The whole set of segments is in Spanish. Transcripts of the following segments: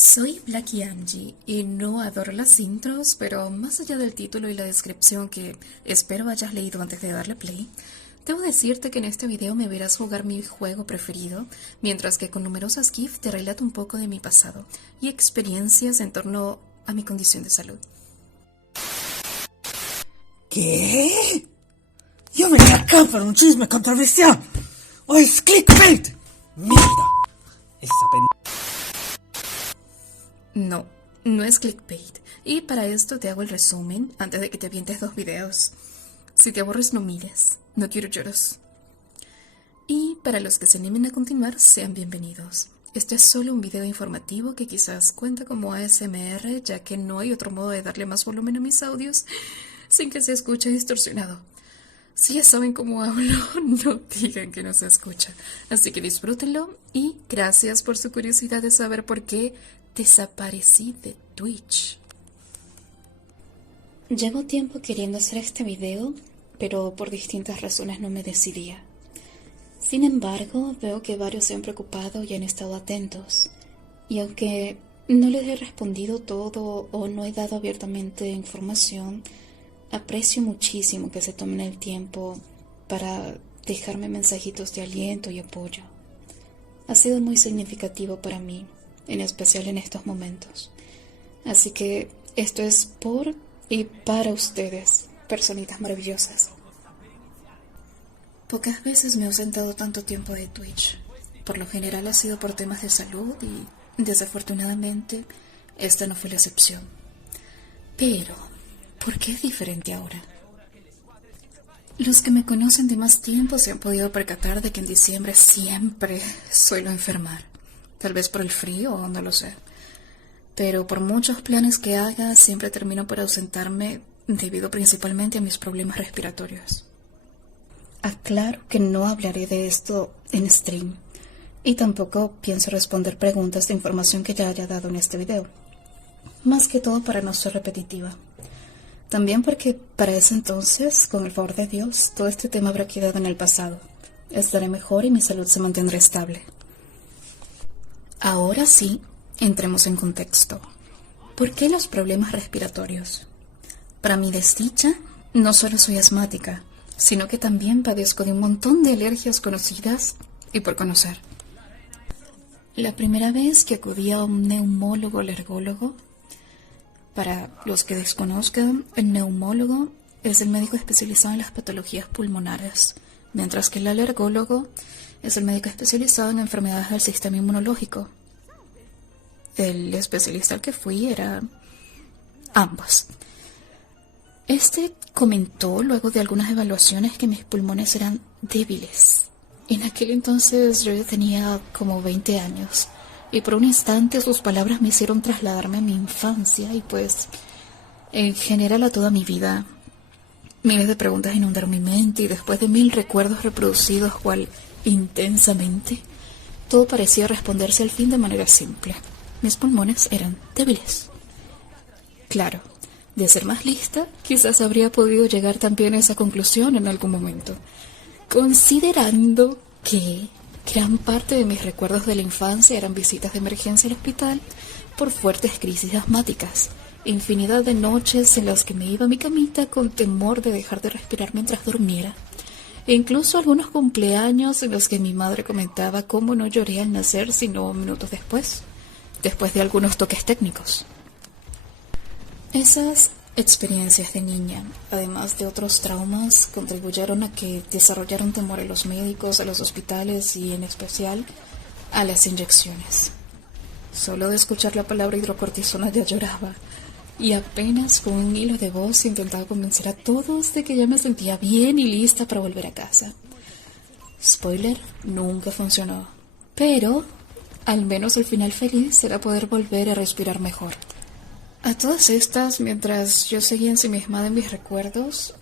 Soy Blacky Angie y no adoro las intros, pero más allá del título y la descripción que espero hayas leído antes de darle play, debo decirte que en este video me verás jugar mi juego preferido, mientras que con numerosas GIFs te relato un poco de mi pasado y experiencias en torno a mi condición de salud. ¿Qué? Yo venía acá para un chisme controversial. ¡O es clickbait! ¡Mierda! Esa No, no es clickbait, y para esto te hago el resumen antes de que te avientes 2 videos. Si te aburres no mires, no quiero lloros. Y para los que se animen a continuar, sean bienvenidos. Este es solo un video informativo que quizás cuenta como ASMR, ya que no hay otro modo de darle más volumen a mis audios sin que se escuche distorsionado. Si ya saben cómo hablo, no digan que no se escucha. Así que disfrútenlo y gracias por su curiosidad de saber por qué desaparecí de Twitch. Llevo tiempo queriendo hacer este video, pero por distintas razones no me decidía. Sin embargo, veo que varios se han preocupado y han estado atentos. Y aunque no les he respondido todo o no he dado abiertamente información, aprecio muchísimo que se tomen el tiempo para dejarme mensajitos de aliento y apoyo. Ha sido muy significativo para mí, en especial en estos momentos. Así que esto es por y para ustedes, personitas maravillosas. Pocas veces me he ausentado tanto tiempo de Twitch. Por lo general ha sido por temas de salud y, desafortunadamente, esta no fue la excepción. Pero, ¿por qué es diferente ahora? Los que me conocen de más tiempo se han podido percatar de que en diciembre siempre suelo enfermar. Tal vez por el frío o no lo sé. Pero por muchos planes que haga, siempre termino por ausentarme debido principalmente a mis problemas respiratorios. Aclaro que no hablaré de esto en stream. Y tampoco pienso responder preguntas de información que ya haya dado en este video. Más que todo para no ser repetitiva. También porque para ese entonces, con el favor de Dios, todo este tema habrá quedado en el pasado. Estaré mejor y mi salud se mantendrá estable. Ahora sí, entremos en contexto. ¿Por qué los problemas respiratorios? Para mi desdicha, no solo soy asmática, sino que también padezco de un montón de alergias conocidas y por conocer. La primera vez que acudí a un neumólogo alergólogo, para los que desconozcan, el neumólogo es el médico especializado en las patologías pulmonares, mientras que el alergólogo es el médico especializado en enfermedades del sistema inmunológico. El especialista al que fui era ambos. Este comentó luego de algunas evaluaciones que mis pulmones eran débiles. En aquel entonces yo ya tenía como 20 años y por un instante sus palabras me hicieron trasladarme a mi infancia y pues en general a toda mi vida. Miles de preguntas inundaron mi mente y después de 1000 recuerdos reproducidos cual intensamente, todo parecía responderse al fin de manera simple. Mis pulmones eran débiles. Claro, de ser más lista, quizás habría podido llegar también a esa conclusión en algún momento, considerando que gran parte de mis recuerdos de la infancia eran visitas de emergencia al hospital por fuertes crisis asmáticas, infinidad de noches en las que me iba a mi camita con temor de dejar de respirar mientras durmiera, e incluso algunos cumpleaños en los que mi madre comentaba cómo no lloré al nacer sino minutos después de algunos toques técnicos. Esas experiencias de niña, además de otros traumas, contribuyeron a que desarrollara un temor a los médicos, a los hospitales y en especial a las inyecciones. Solo de escuchar la palabra hidrocortisona ya lloraba y apenas con un hilo de voz intentaba convencer a todos de que ya me sentía bien y lista para volver a casa. Spoiler, nunca funcionó, pero al menos el final feliz será poder volver a respirar mejor. A todas estas, mientras yo seguía ensimismada en mis recuerdos,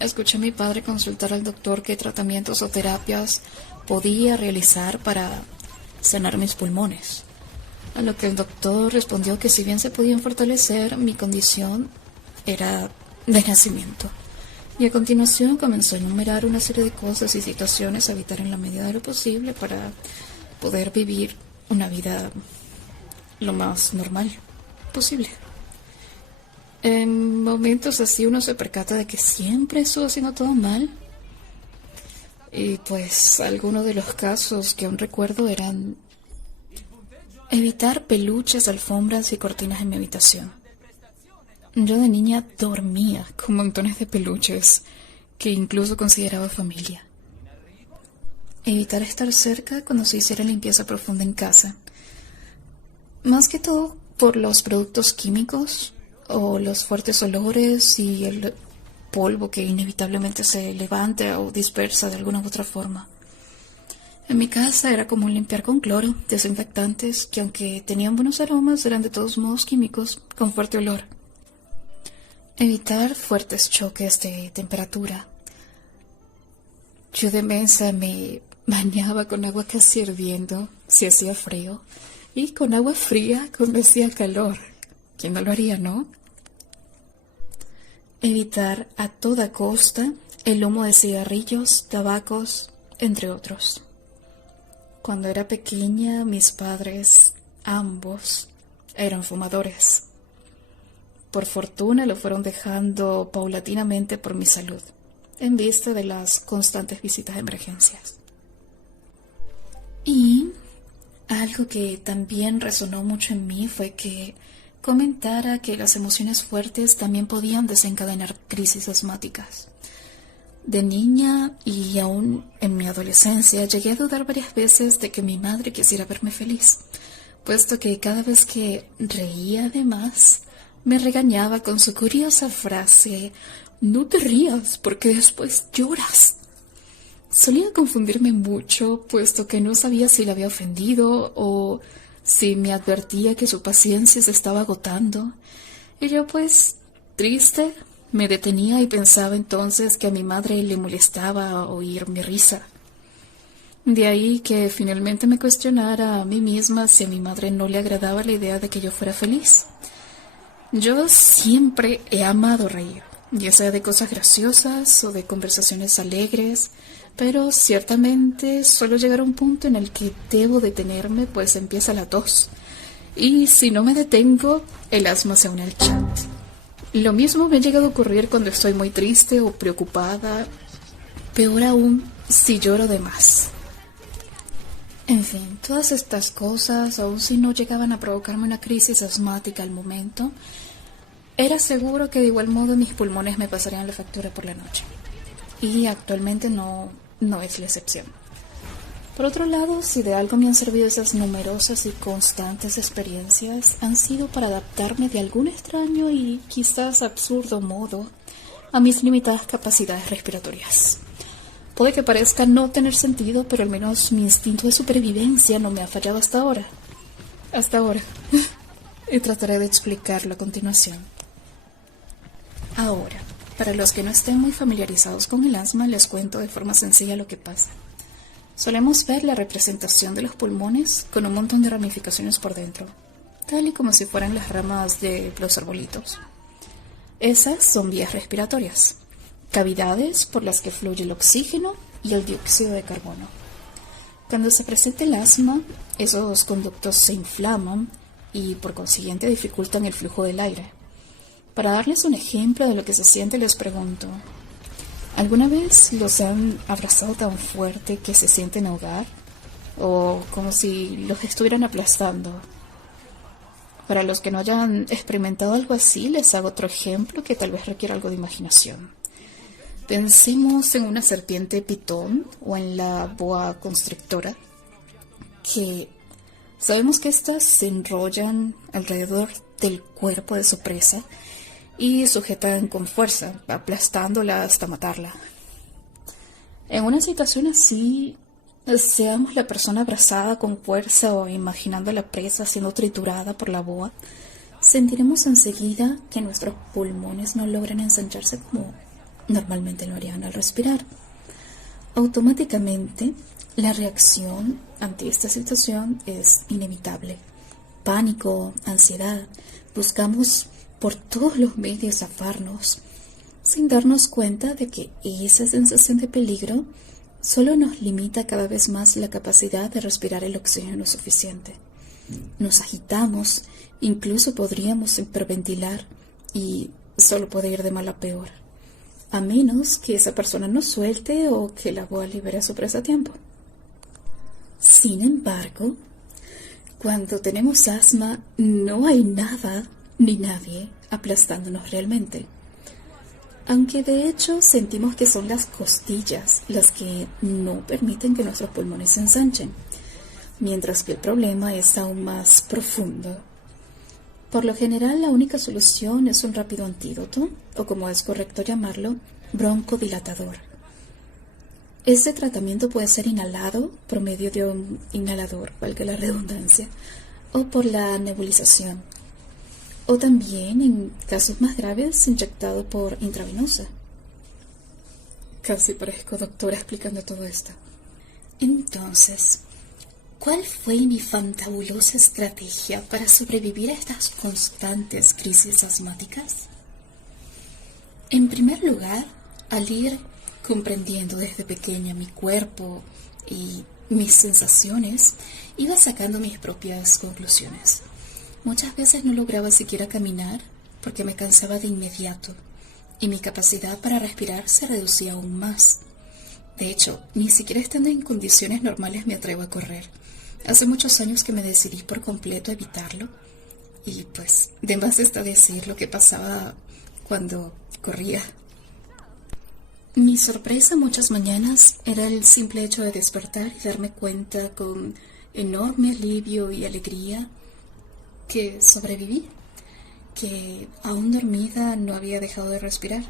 escuché a mi padre consultar al doctor qué tratamientos o terapias podía realizar para sanar mis pulmones. A lo que el doctor respondió que si bien se podían fortalecer, mi condición era de nacimiento. Y a continuación comenzó a enumerar una serie de cosas y situaciones a evitar en la medida de lo posible para poder vivir una vida lo más normal posible. En momentos así uno se percata de que siempre estuvo haciendo todo mal. Y pues algunos de los casos que aún recuerdo eran evitar peluches, alfombras y cortinas en mi habitación. Yo de niña dormía con montones de peluches que incluso consideraba familia. Evitar estar cerca cuando se hiciera limpieza profunda en casa. Más que todo por los productos químicos o los fuertes olores y el polvo que inevitablemente se levanta o dispersa de alguna u otra forma. En mi casa era común limpiar con cloro, desinfectantes que aunque tenían buenos aromas eran de todos modos químicos con fuerte olor. Evitar fuertes choques de temperatura. Yo de mensa me bañaba con agua casi hirviendo si hacía frío y con agua fría cuando hacía calor. ¿Quién no lo haría, no? Evitar a toda costa el humo de cigarrillos, tabacos, entre otros. Cuando era pequeña, mis padres, ambos, eran fumadores. Por fortuna lo fueron dejando paulatinamente por mi salud, en vista de las constantes visitas de emergencias. Y algo que también resonó mucho en mí fue que comentara que las emociones fuertes también podían desencadenar crisis asmáticas. De niña y aún en mi adolescencia llegué a dudar varias veces de que mi madre quisiera verme feliz, puesto que cada vez que reía de más, me regañaba con su curiosa frase: «No te rías porque después lloras». Solía confundirme mucho, puesto que no sabía si la había ofendido o si me advertía que su paciencia se estaba agotando. Y yo, pues, triste, me detenía y pensaba entonces que a mi madre le molestaba oír mi risa. De ahí que finalmente me cuestionara a mí misma si a mi madre no le agradaba la idea de que yo fuera feliz. Yo siempre he amado reír, ya sea de cosas graciosas o de conversaciones alegres, pero ciertamente suelo llegar a un punto en el que debo detenerme, pues empieza la tos. Y si no me detengo, el asma se une al chat. Lo mismo me ha llegado a ocurrir cuando estoy muy triste o preocupada, peor aún si lloro de más. En fin, todas estas cosas, aun si no llegaban a provocarme una crisis asmática al momento, era seguro que de igual modo mis pulmones me pasarían la factura por la noche. Y actualmente no es la excepción. Por otro lado, si de algo me han servido esas numerosas y constantes experiencias, han sido para adaptarme de algún extraño y quizás absurdo modo a mis limitadas capacidades respiratorias. Puede que parezca no tener sentido, pero al menos mi instinto de supervivencia no me ha fallado hasta ahora. Hasta ahora. Y trataré de explicarlo a continuación. Ahora, para los que no estén muy familiarizados con el asma, les cuento de forma sencilla lo que pasa. Solemos ver la representación de los pulmones con un montón de ramificaciones por dentro, tal y como si fueran las ramas de los arbolitos. Esas son vías respiratorias, cavidades por las que fluye el oxígeno y el dióxido de carbono. Cuando se presenta el asma, esos conductos se inflaman y por consiguiente dificultan el flujo del aire. Para darles un ejemplo de lo que se siente, les pregunto: ¿alguna vez los han abrazado tan fuerte que se sienten ahogar? ¿O como si los estuvieran aplastando? Para los que no hayan experimentado algo así, les hago otro ejemplo que tal vez requiera algo de imaginación. Pensemos en una serpiente pitón o en la boa constrictora, que sabemos que éstas se enrollan alrededor del cuerpo de su presa y sujetan con fuerza, aplastándola hasta matarla. En una situación así, seamos la persona abrazada con fuerza o imaginando a la presa siendo triturada por la boa, sentiremos enseguida que nuestros pulmones no logran ensancharse como normalmente lo harían al respirar. Automáticamente, la reacción ante esta situación es inevitable. Pánico, ansiedad, buscamos por todos los medios zafarnos, sin darnos cuenta de que esa sensación de peligro solo nos limita cada vez más la capacidad de respirar el oxígeno suficiente. Nos agitamos, incluso podríamos hiperventilar y solo puede ir de mal a peor, a menos que esa persona nos suelte o que la boa libere a su presa a tiempo. Sin embargo, cuando tenemos asma, no hay nada ni nadie aplastándonos realmente. Aunque de hecho sentimos que son las costillas las que no permiten que nuestros pulmones se ensanchen, mientras que el problema es aún más profundo. Por lo general, la única solución es un rápido antídoto, o como es correcto llamarlo, broncodilatador. Este tratamiento puede ser inhalado por medio de un inhalador, valga la redundancia, o por la nebulización, o también, en casos más graves, inyectado por intravenosa. Casi parezco doctora explicando todo esto. Entonces, ¿cuál fue mi fantabulosa estrategia para sobrevivir a estas constantes crisis asmáticas? En primer lugar, al ir comprendiendo desde pequeña mi cuerpo y mis sensaciones, iba sacando mis propias conclusiones. Muchas veces no lograba siquiera caminar porque me cansaba de inmediato y mi capacidad para respirar se reducía aún más. De hecho, ni siquiera estando en condiciones normales me atrevo a correr. Hace muchos años que me decidí por completo a evitarlo y pues de más está decir lo que pasaba cuando corría. Mi sorpresa muchas mañanas era el simple hecho de despertar y darme cuenta con enorme alivio y alegría que sobreviví, que aún dormida no había dejado de respirar.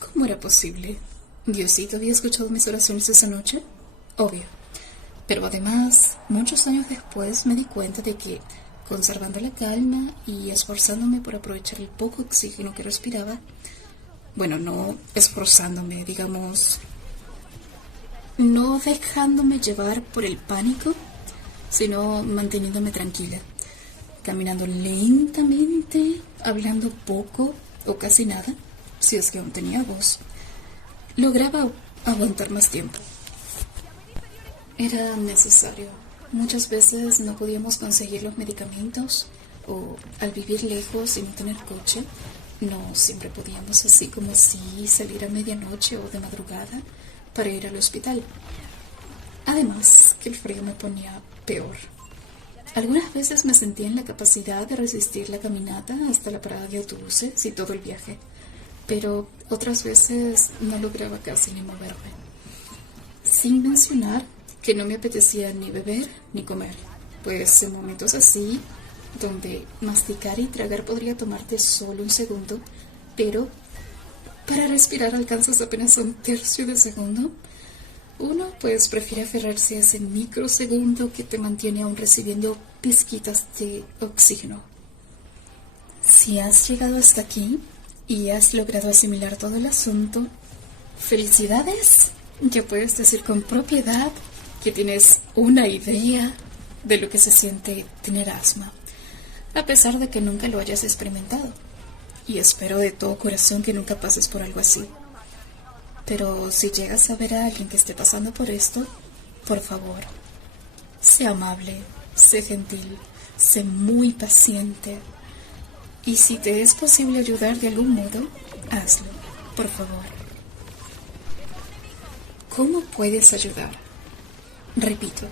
¿Cómo era posible? ¿Diosito había escuchado mis oraciones esa noche? Obvio. Pero además, muchos años después me di cuenta de que, conservando la calma y esforzándome por aprovechar el poco oxígeno que respiraba, bueno, no esforzándome, digamos, no dejándome llevar por el pánico, sino manteniéndome tranquila, caminando lentamente, hablando poco o casi nada, si es que aún tenía voz, lograba aguantar más tiempo. Era necesario. Muchas veces no podíamos conseguir los medicamentos o al vivir lejos y no tener coche, no siempre podíamos así como así salir a medianoche o de madrugada para ir al hospital. Además, que el frío me ponía peor. Algunas veces me sentía en la capacidad de resistir la caminata hasta la parada de autobuses y todo el viaje, pero otras veces no lograba casi ni moverme. Sin mencionar que no me apetecía ni beber ni comer, pues en momentos así, donde masticar y tragar podría tomarte solo un segundo, pero para respirar alcanzas apenas un tercio de segundo, uno pues prefiere aferrarse a ese microsegundo que te mantiene aún recibiendo pizquitas de oxígeno. Si has llegado hasta aquí y has logrado asimilar todo el asunto, ¡felicidades! Ya puedes decir con propiedad que tienes una idea de lo que se siente tener asma, a pesar de que nunca lo hayas experimentado. Y espero de todo corazón que nunca pases por algo así. Pero si llegas a ver a alguien que esté pasando por esto, por favor, sé amable, sé gentil, sé muy paciente. Y si te es posible ayudar de algún modo, hazlo, por favor. ¿Cómo puedes ayudar? Repito,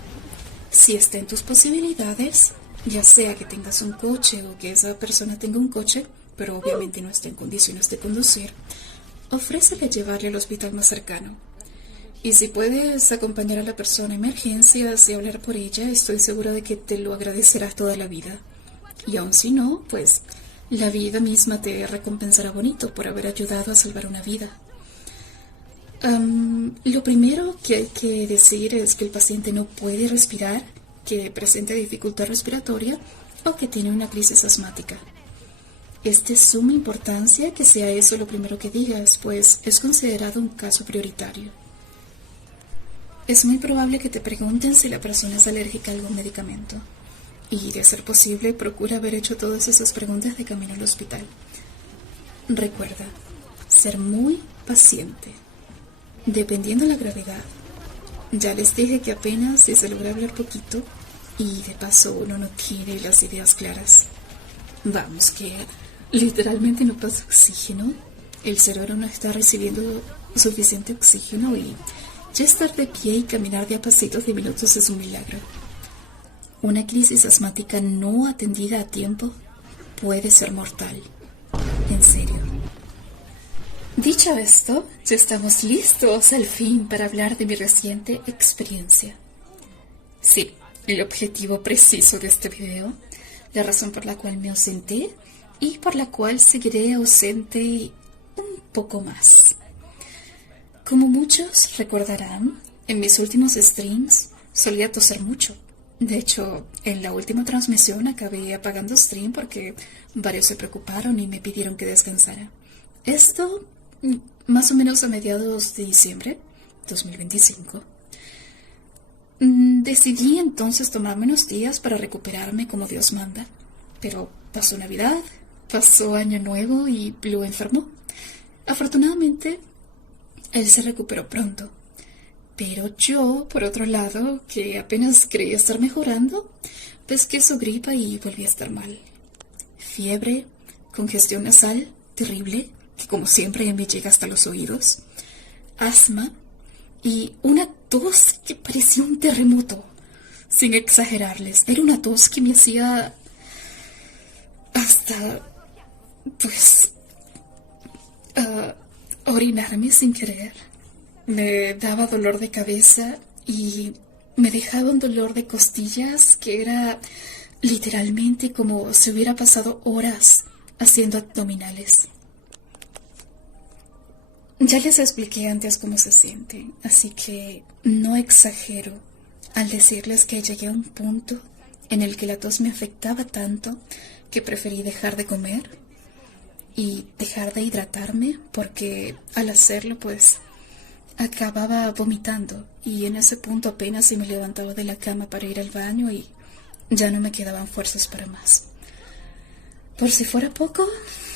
si está en tus posibilidades, ya sea que tengas un coche o que esa persona tenga un coche, pero obviamente no esté en condiciones de conducir, ofrécele llevarle al hospital más cercano. Y si puedes acompañar a la persona a emergencias y hablar por ella, estoy segura de que te lo agradecerá toda la vida. Y aun si no, pues la vida misma te recompensará bonito por haber ayudado a salvar una vida. Lo primero que hay que decir es que el paciente no puede respirar, que presenta dificultad respiratoria o que tiene una crisis asmática. Es de suma importancia que sea eso lo primero que digas, pues es considerado un caso prioritario. Es muy probable que te pregunten si la persona es alérgica a algún medicamento. Y, de ser posible, procura haber hecho todas esas preguntas de camino al hospital. Recuerda, ser muy paciente, dependiendo la gravedad. Ya les dije que apenas si se logra hablar poquito, Y de paso uno no tiene las ideas claras. Vamos, que literalmente no pasa oxígeno. El cerebro no está recibiendo suficiente oxígeno y ya estar de pie y caminar de a pasitos de minutos es un milagro. Una crisis asmática no atendida a tiempo puede ser mortal. En serio. Dicho esto, ya estamos listos al fin para hablar de mi reciente experiencia. Sí, el objetivo preciso de este video, la razón por la cual me ausenté y por la cual seguiré ausente un poco más. Como muchos recordarán, en mis últimos streams solía toser mucho. De hecho, en la última transmisión acabé apagando stream porque varios se preocuparon y me pidieron que descansara. Esto más o menos a mediados de diciembre 2025. Decidí entonces tomarme unos días para recuperarme como Dios manda. Pero pasó Navidad, pasó Año Nuevo y Blue enfermó. Afortunadamente, él se recuperó pronto. Pero yo, por otro lado, que apenas creía estar mejorando, pesqué su gripa y volví a estar mal. Fiebre, congestión nasal, terrible, que como siempre me llega hasta los oídos, asma y una tos que parecía un terremoto. Sin exagerarles, era una tos que me hacía hasta, orinarme sin querer. Me daba dolor de cabeza y me dejaba un dolor de costillas que era literalmente como si hubiera pasado horas haciendo abdominales. Ya les expliqué antes cómo se siente, así que no exagero al decirles que llegué a un punto en el que la tos me afectaba tanto que preferí dejar de comer y dejar de hidratarme porque al hacerlo acababa vomitando y en ese punto apenas si me levantaba de la cama para ir al baño y ya no me quedaban fuerzas para más. Por si fuera poco,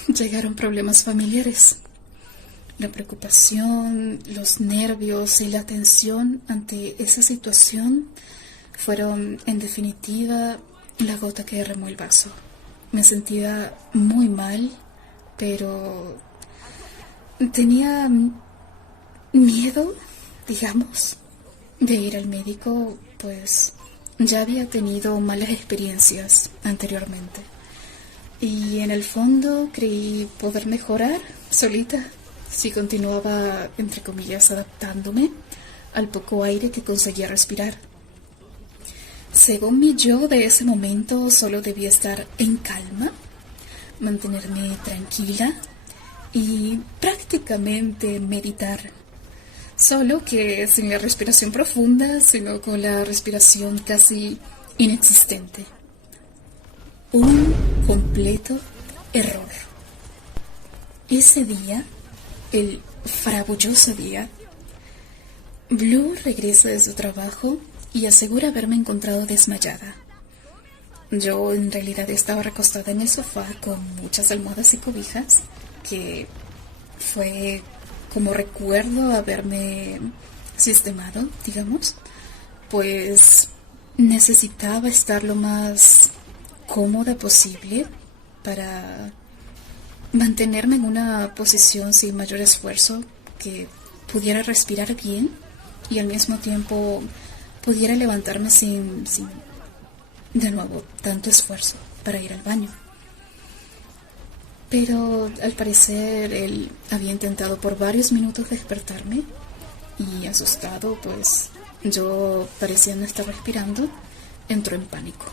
llegaron problemas familiares. La preocupación, los nervios y la tensión ante esa situación fueron, en definitiva, la gota que derramó el vaso. Me sentía muy mal, pero tenía miedo, digamos, de ir al médico, pues ya había tenido malas experiencias anteriormente. Y en el fondo creí poder mejorar solita si continuaba, entre comillas, adaptándome al poco aire que conseguía respirar. Según mi yo de ese momento, solo debía estar en calma, mantenerme tranquila y prácticamente meditar. Solo que sin la respiración profunda, sino con la respiración casi inexistente. Un completo error. Ese día, el farabulloso día, Blue regresa de su trabajo y asegura haberme encontrado desmayada. Yo en realidad estaba recostada en el sofá con muchas almohadas y cobijas, que fue como recuerdo haberme sistemado, digamos, pues necesitaba estar lo más cómoda posible para mantenerme en una posición sin mayor esfuerzo, que pudiera respirar bien y al mismo tiempo pudiera levantarme sin de nuevo, tanto esfuerzo para ir al baño. Pero al parecer él había intentado por varios minutos despertarme y asustado, pues yo parecía no estar respirando, entró en pánico.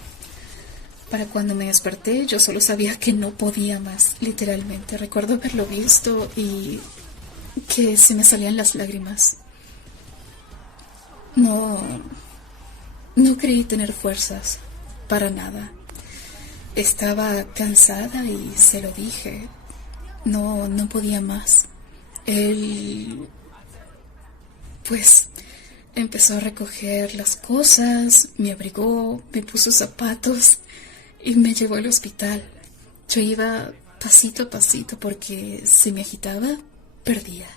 Para cuando me desperté, yo solo sabía que no podía más, literalmente. Recuerdo haberlo visto y que se me salían las lágrimas. No creí tener fuerzas, para nada. Estaba cansada y se lo dije. No podía más. Él, pues, empezó a recoger las cosas, me abrigó, me puso zapatos y me llevó al hospital. Yo iba pasito a pasito porque si me agitaba, perdía.